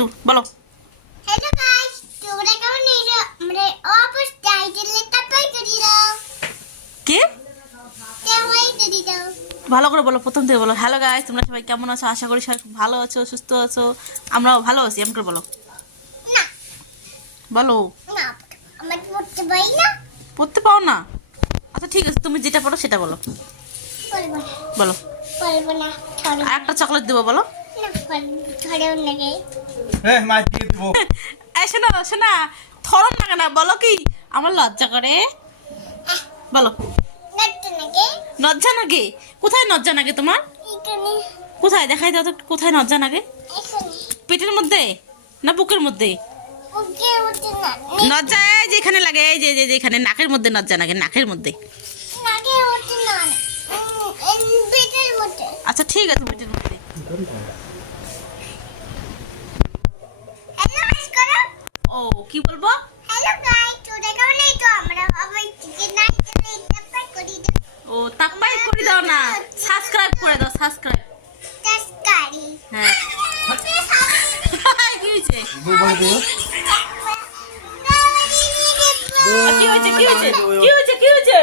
একটু বলো কে ভালো করে বলো প্রথম থেকে বলো। হ্যালো গাইস তোমরা সবাই কেমন আছো? আশা করি সবাই খুব ভালো আছো সুস্থ আছো। আমরাও ভালো আছি এমন করে বলো। বলো। পড়তে পাও না? আচ্ছা ঠিক আছে তুমি যেটা পড়ো সেটা বলো। বলো। আর একটা চকলেট দেবো বলো। শোনো শোনা থরম লাগে না বলো কি? আমার লজ্জা করে। বলো। লজ্জা নাগে কোথায় লজ্জা নাগে তোমার? কোথায়? দেখাই দাও তো কোথায় লজ্জা নাগে এখানে পেটের মধ্যে না বুকের মধ্যে? লজ্জা এই যে লাগে এই যে যে যে নাকের মধ্যে লজ্জা নাগে নাকের মধ্যে। না এন পেটের মধ্যে। আচ্ছা ঠিক আছে পেটের মধ্যে হ্যালো গাইস করো ও কি বলব? হ্যালো গাইস তোমরা কেমন আছো আমরা চিকেন তাপাই করি দাও। ও তাপ্পাই করে দাও না সাবস্ক্রাইব করে দাও সাবস্ক্রাইব তাস্কারি হ্যাঁ। কি হয়েছে? দু বলে দিও কি হয়েছে কি হয়েছে? কি হয়েছে কি হয়েছে?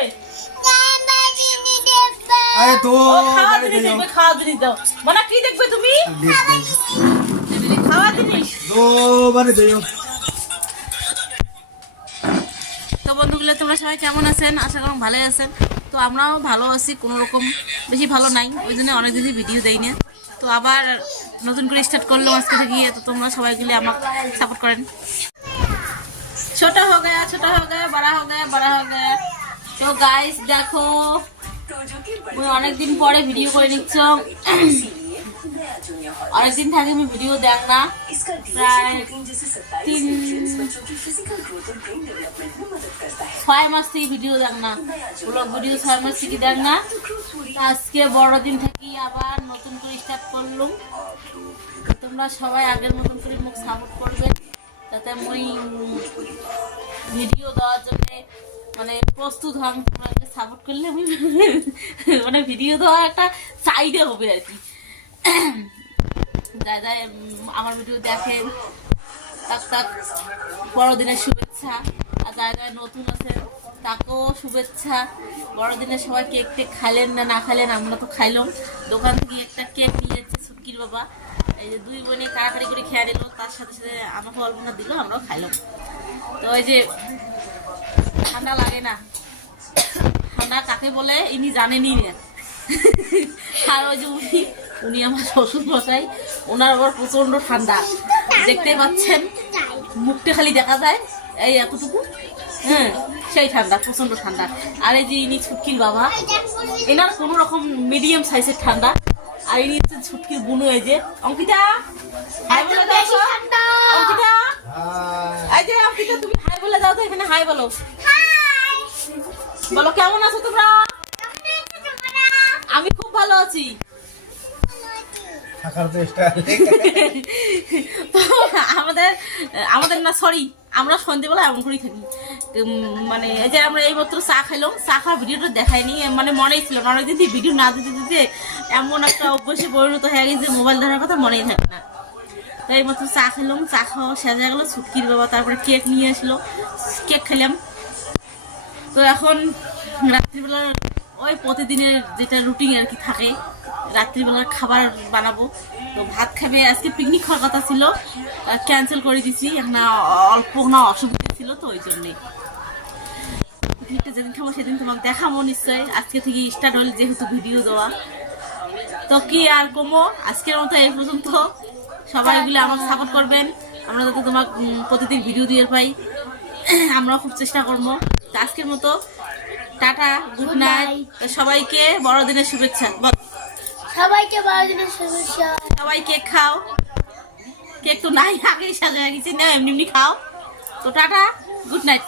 আরে তো খাওয়া দেখবে খাওয়া জিনিস দাও। মানে কি দেখবে তুমি? খাওয়া জিনিস? দো বারে দিও তো বন্ধুগুলো, তোমরা সবাই কেমন আছেন? আশা করুন ভালোই আছেন। তো আমরাও ভালো আছি, কোনো রকম বেশি ভালো নাই। ওই জন্য অনেক দিনই ভিডিও দেই না তো আবার নতুন করে স্টার্ট করলাম আজকে থেকে তো তোমরা সবাই গেলে আমাকে সাপোর্ট করেন। ছোটা হো গয়া ছোটা হো গয়া বড়া হো গয়া বড়া হো গয়া তো গাইস দেখো অনেকদিন পরে ভিডিও করে নিচ্ছ। অনেকদিন থাকে আমি ভিডিও দেখ না প্রায় তিন ছয় মাস থেকে ভিডিও দেখ না ব্লগ ভিডিও ছয় মাস থেকে দেখ না আজকে বড়দিন থেকে আবার নতুন করে স্টার্ট করলাম তোমরা সবাই আগের মতন করে মুখ সাপোর্ট করবে যাতে মই ভিডিও দেওয়ার জন্য মানে প্রস্তুত হন তোমরা সাপোর্ট করলে আমি মানে ভিডিও দেওয়া একটা সাইডে হবে আর কি যাই যাই আমার ভিডিও দেখেন। তাক তাক, বড়দিনের শুভেচ্ছা। আর যারা যারা নতুন আছে তাকেও শুভেচ্ছা। বড়দিনে সবাই কেক টেক খাইলেন না না খাইলেন, আমরা তো খাইলাম। দোকান থেকে একটা কেক নিয়ে যাচ্ছে সুটকির বাবা। এই যে দুই বোনে কাড়াকাড়ি করে খেয়ে নিল, তার সাথে সাথে আমাকে অল্প না দিল, আমরাও খাইলাম। তো ওই যে, ঠান্ডা লাগে না। ঠান্ডা কাকে বলে? ইনি জানেনই না। আর ওই যে উনি উনি আমার শ্বশুর মশাই ওনার আবার প্রচণ্ড ঠান্ডা। দেখতে পাচ্ছেন মুখটা খালি দেখা যায় এই এতটুকু। হ্যাঁ সেই ঠান্ডা প্রচণ্ড ঠান্ডা। আর এই যে ইনি ছুটকির বাবা এনার কোনো রকম মিডিয়াম সাইজের ঠান্ডা। আর ইনি হচ্ছে ছুটকির বুনু এই যে অঙ্কিতা হাই বলে দাও অঙ্কিতা এই যে অঙ্কিতা তুমি হাই বলে দাও তো এখানে হাই বলো। বলো কেমন আছো তোমরা? আমি খুব ভালো আছি। থাকার চেষ্টা। আমাদের আমাদের না সরি আমরা সন্ধ্যেবেলা এমন করেই থাকি। মানে এই যে আমরা এইমাত্র চা খাইলাম, চা খাওয়া ভিডিওটা দেখাইনি মানে মনেই ছিল না। অনেকদিন ভিডিও না দিতে দিতে এমন একটা অভ্যাসে পরিণত হয়ে গেছে যে মোবাইল ধরার কথা মনেই থাকে না। তো এইমাত্র চা খেলাম, চা খাওয়া শেষ গেলো ছুটকির বাবা তারপরে কেক নিয়ে আসলো, কেক খেলাম। তো এখন রাত্রিবেলা ওই প্রতিদিনের যেটা রুটিন আর কি থাকে রাত্রিবেলার খাবার বানাবো। তো ভাত খাবে। আজকে পিকনিক খাওয়ার কথা ছিল। ক্যান্সেল করে দিছি। না অল্প না অসুবিধা ছিল তো ওই জন্যে। পিকনিকটা যেদিন খাব সেদিন তোমাকে দেখাবো নিশ্চয়ই। আজকে থেকে স্টার্ট হলে যেহেতু ভিডিও দেওয়া। তো কি আর কমো? আজকের মতো এই পর্যন্ত। সবাই এগুলো আমাকে সাপোর্ট করবেন। আমরা যাতে তোমাকে উম, প্রতিদিন ভিডিও দিয়ে পাই। আমরাও খুব চেষ্টা করব। তো আজকের মতো। টাটা গুড নাইট সবাইকে বড়দিনের শুভেচ্ছা। সবাইকে বড়দিনের শুভেচ্ছা। সবাই কেক খাও। কেক তো নাই, আগেই সাজা গেছি। না এমনি এমনি খাও। তো টাটা, গুড নাইট।